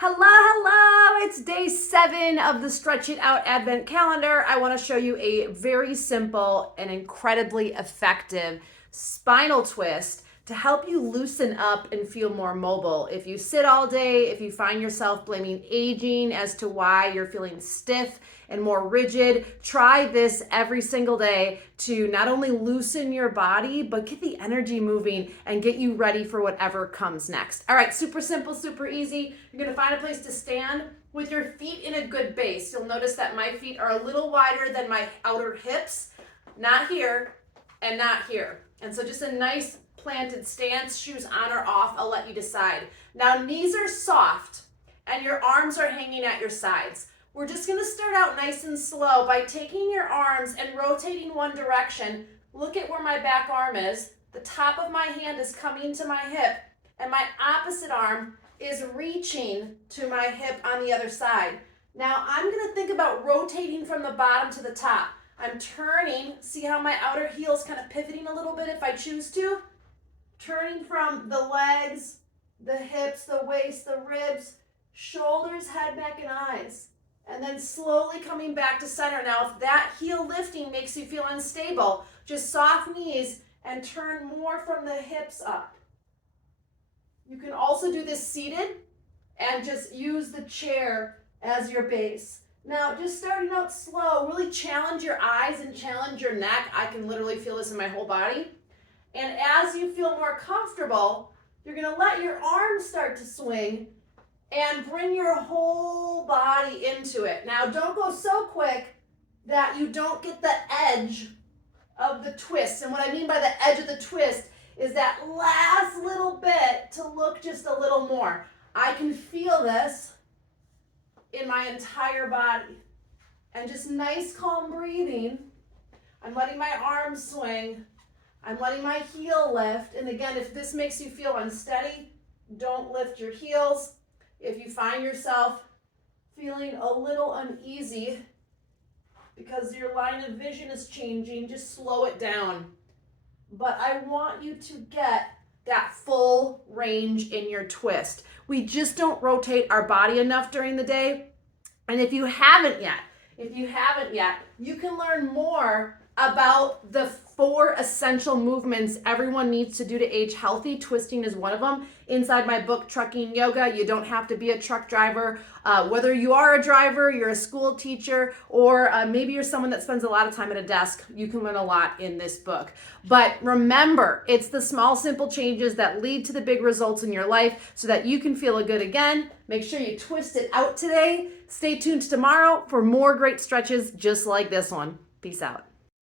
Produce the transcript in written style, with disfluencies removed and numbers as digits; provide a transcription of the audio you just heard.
Hello, hello! It's day 7 of the Stretch It Out Advent Calendar. I want to show you a very simple and incredibly effective spinal twist to help you loosen up and feel more mobile. If you sit all day, if you find yourself blaming aging as to why you're feeling stiff and more rigid, try this every single day to not only loosen your body, but get the energy moving and get you ready for whatever comes next. All right, super simple, super easy. You're gonna find a place to stand with your feet in a good base. You'll notice that my feet are a little wider than my outer hips, not here and not here. And so just a nice planted stance, shoes on or off, I'll let you decide. Now knees are soft and your arms are hanging at your sides. We're just gonna start out nice and slow by taking your arms and rotating one direction. Look at where my back arm is. The top of my hand is coming to my hip and my opposite arm is reaching to my hip on the other side. Now I'm gonna think about rotating from the bottom to the top. I'm turning, see how my outer heel's kind of pivoting a little bit if I choose to? Turning from the legs, the hips, the waist, the ribs, shoulders, head, neck, and eyes. And then slowly coming back to center. Now, if that heel lifting makes you feel unstable, just soft knees and turn more from the hips up. You can also do this seated and just use the chair as your base. Now, just starting out slow, really challenge your eyes and challenge your neck. I can literally feel this in my whole body. And as you feel more comfortable, you're gonna let your arms start to swing and bring your whole body into it. Now, don't go so quick that you don't get the edge of the twist. And what I mean by the edge of the twist is that last little bit to look just a little more. I can feel this in my entire body. And just nice, calm breathing. I'm letting my arms swing. I'm letting my heel lift. And again, if this makes you feel unsteady, don't lift your heels. If you find yourself feeling a little uneasy because your line of vision is changing, just slow it down. But I want you to get that full range in your twist. We just don't rotate our body enough during the day. And if you haven't yet, you can learn more about the 4 essential movements everyone needs to do to age healthy. Twisting is one of them. Inside my book, Trucking Yoga, you don't have to be a truck driver. Whether you are a driver, you're a school teacher, or maybe you're someone that spends a lot of time at a desk, you can learn a lot in this book. But remember, it's the small, simple changes that lead to the big results in your life so that you can feel good again. Make sure you twist it out today. Stay tuned tomorrow for more great stretches just like this one. Peace out.